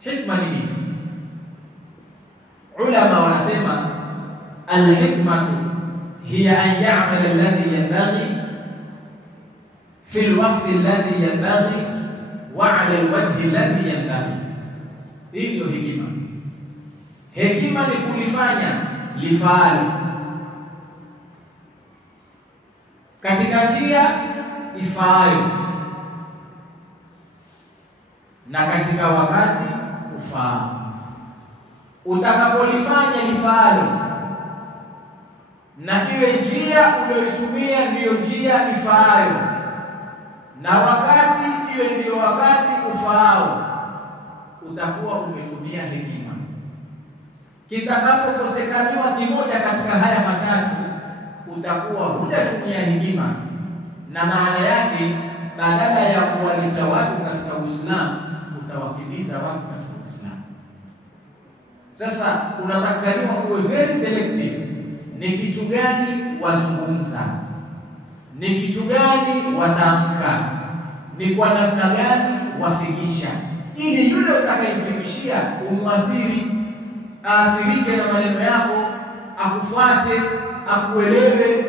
Hikma ni nini? Ulama wanasema al-hikmatu hiya an ya'mala alladhi yanbaghi fi al-waqti alladhi yanbaghi wa 'ala al-wajhi alladhi yanbaghi. Hii ndio hekima. Hekima ni kulifanya lifaalo katika njia ifaayo na katika wakati ufaao. Utakapolifanya lifaalo na iwe njia uliyoitumia ndiyo njia ifaayo na wakati iwe ndiyo wakati ufaao, utakuwa umetumia hekima. Kitakapokosekaniwa kimoja katika haya matatu, utakuwa hujatumia hekima, na maana yake badala ya kuwaleta watu katika Uislamu utawakimbiza watu katika Uislamu. Sasa unatakikaniwa uwe very selective. Ni kitu gani wazungumza, ni kitu gani watamka, ni kwa namna gani wafikisha, ili yule utakayefikishia umwathiri, aathirike na maneno yako, akufuate, akuelewe,